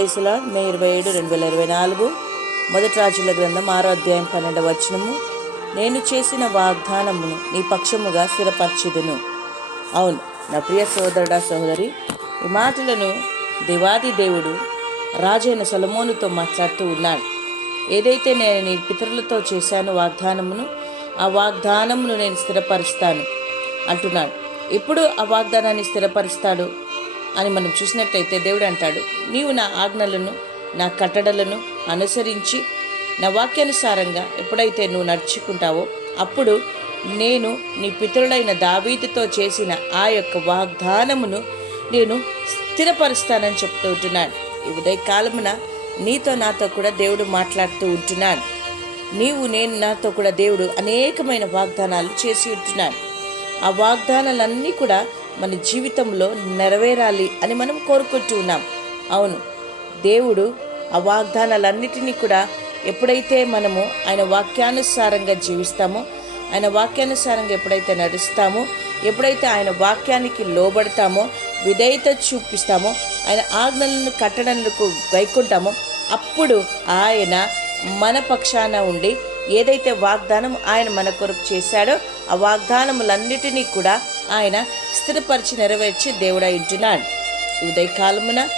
వయసులో మే ఇరవై ఏడు రెండు వేల ఇరవై నాలుగు. మొదటి రాజుల గ్రంథం ఆరో అధ్యాయం పన్నెండవ వచనము. నేను చేసిన వాగ్దానమును నీ పక్షముగా స్థిరపరచుదును. అవును నా ప్రియ సోదరుడా సహోదరి ఈ మాటలను దేవాది దేవుడు రాజైన సొలమోనుతో మాట్లాడుతూ ఉన్నాడు. ఏదైతే నేను నీ పితరులతో చేశాను వాగ్దానమును ఆ వాగ్దానమును నేను స్థిరపరుస్తాను అంటున్నాడు. ఇప్పుడు ఆ వాగ్దానాన్ని స్థిరపరుస్తాడు? అని మనం చూసినట్లయితే దేవుడు అంటాడు నీవు నా ఆజ్ఞలను నా కట్టడలను అనుసరించి నా వాక్యానుసారంగా ఎప్పుడైతే నువ్వు నడుచుకుంటావో అప్పుడు నేను నీ పితరుడైన దావీదుతో చేసిన ఆ యొక్క వాగ్దానమును నేను స్థిరపరుస్తానని చెప్తూ ఉంటున్నాడు. ఈ ఉదయకాలమున నీతో నాతో కూడా దేవుడు మాట్లాడుతూ ఉంటున్నాడు. నీవు నేను నాతో కూడా దేవుడు అనేకమైన వాగ్దానాలు చేసి ఉంటున్నాడు. ఆ వాగ్దానాలన్నీ కూడా మన జీవితంలో నెరవేరాలి అని మనం కోరుకుంటూ ఉన్నాం. అవును దేవుడు ఆ వాగ్దానాలన్నిటినీ కూడా ఎప్పుడైతే మనము ఆయన వాక్యానుసారంగా జీవిస్తామో ఆయన వాక్యానుసారంగా ఎప్పుడైతే నడుస్తామో ఎప్పుడైతే ఆయన వాక్యానికి లోబడతామో విధేయత చూపిస్తామో ఆయన ఆజ్ఞలను కట్టడానికి గైకుంటామో అప్పుడు ఆయన మన పక్షాన ఉండి ఏదైతే వాగ్దానం ఆయన మన కొరకు చేశాడో ఆ వాగ్దానములన్నిటినీ కూడా ఆయన స్థిరపరిచి నెరవేర్చి దేవుడైంటున్నాడు ఉదయకాలమున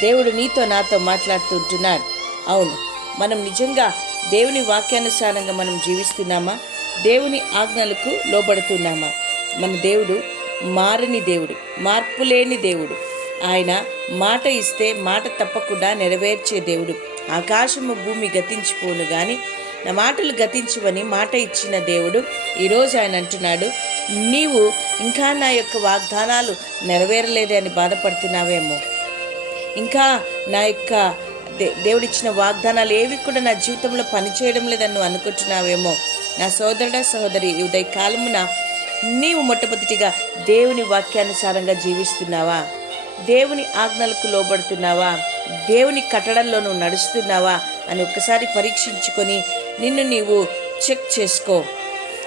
దేవుడు నీతో నాతో మాట్లాడుతుంటున్నాడు. అవును మనం నిజంగా దేవుని వాక్యానుసారంగా మనం జీవిస్తున్నామా? దేవుని ఆజ్ఞలకు లోబడుతున్నామా? మన దేవుడు మారని దేవుడు మార్పు లేని దేవుడు. ఆయన మాట ఇస్తే మాట తప్పకుండా నెరవేర్చే దేవుడు. ఆకాశము భూమి గతించిపోను కానీ నా మాటలు గతించవని మాట ఇచ్చిన దేవుడు ఈరోజు ఆయన అంటున్నాడు. నీవు ఇంకా నా యొక్క వాగ్దానాలు నెరవేరలేదే అని బాధపడుతున్నావేమో. ఇంకా నా యొక్క దే దేవుడిచ్చిన వాగ్దానాలు ఏవి కూడా నా జీవితంలో పనిచేయడం లేదని నువ్వు అనుకుంటున్నావేమో. నా సోదరుడ సహోదరి ఉదయ కాలమున నీవు మొట్టమొదటిగా దేవుని వాక్యానుసారంగా జీవిస్తున్నావా? దేవుని ఆజ్ఞలకు లోబడుతున్నావా? దేవుని కట్టడంలో నువ్వు నడుస్తున్నావా? అని ఒక్కసారి పరీక్షించుకొని నిన్ను నీవు చెక్ చేసుకో.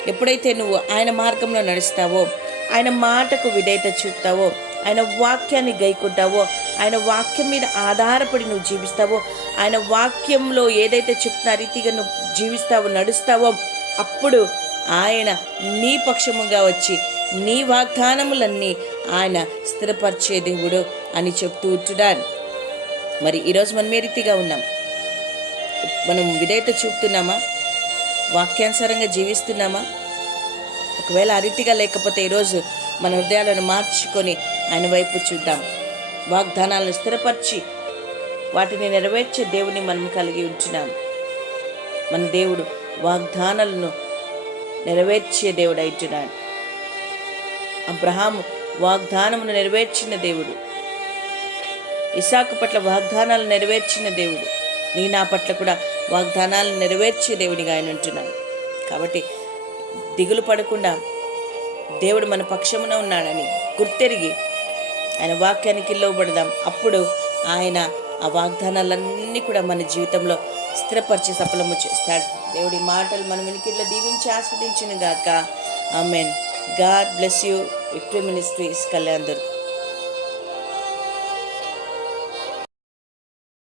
ఎప్పుడైతే నువ్వు ఆయన మార్గంలో నడుస్తావో ఆయన మాటకు విధేయత చూపుతావో ఆయన వాక్యాన్ని గైకుంటావో ఆయన వాక్యం మీద ఆధారపడి నువ్వు జీవిస్తావో ఆయన వాక్యంలో ఏదైతే చెప్తున్న రీతిగా నువ్వు జీవిస్తావో నడుస్తావో అప్పుడు ఆయన నీ పక్షముగా వచ్చి నీ వాగ్దానములన్నీ ఆయన స్థిరపరిచే దేవుడు అని చెప్తూ ఉంటున్నాను మరి ఈరోజు మనం ఏ రీతిగా ఉన్నాం? మనం విధేయత చూపుతున్నామా? వాక్యానుసారంగా జీవిస్తున్నామా? ఒకవేళ అరితిగా లేకపోతే ఈరోజు మన హృదయాలను మార్చుకొని ఆయన వైపు చూద్దాం. వాగ్దానాలను స్థిరపరిచి వాటిని నెరవేర్చే దేవుని మనం కలిగి ఉంటున్నాం. మన దేవుడు వాగ్దానాలను నెరవేర్చే దేవుడు అయితున్నాడు. అబ్రహాము వాగ్దానమును నెరవేర్చిన దేవుడు. ఇసాకు పట్ల వాగ్దానాలు నెరవేర్చిన దేవుడు. నీ నా పట్ల కూడా వాగ్దానాలు నెరవేర్చే దేవుడిగా ఆయన ఉంటున్నాడు. కాబట్టి దిగులు పడకుండా దేవుడు మన పక్షమున ఉన్నాడని గుర్తెరిగి ఆయన వాక్యానికి లోబడదాం. అప్పుడు ఆయన ఆ వాగ్దానాలన్నీ కూడా మన జీవితంలో స్థిరపరిచి సఫలము చేస్తాడు. దేవుడి మాటలు మన వినికిట్లో దీవించి ఆస్వాదించిన గాక amen. God bless you. Victory ministries Kalyan Durg.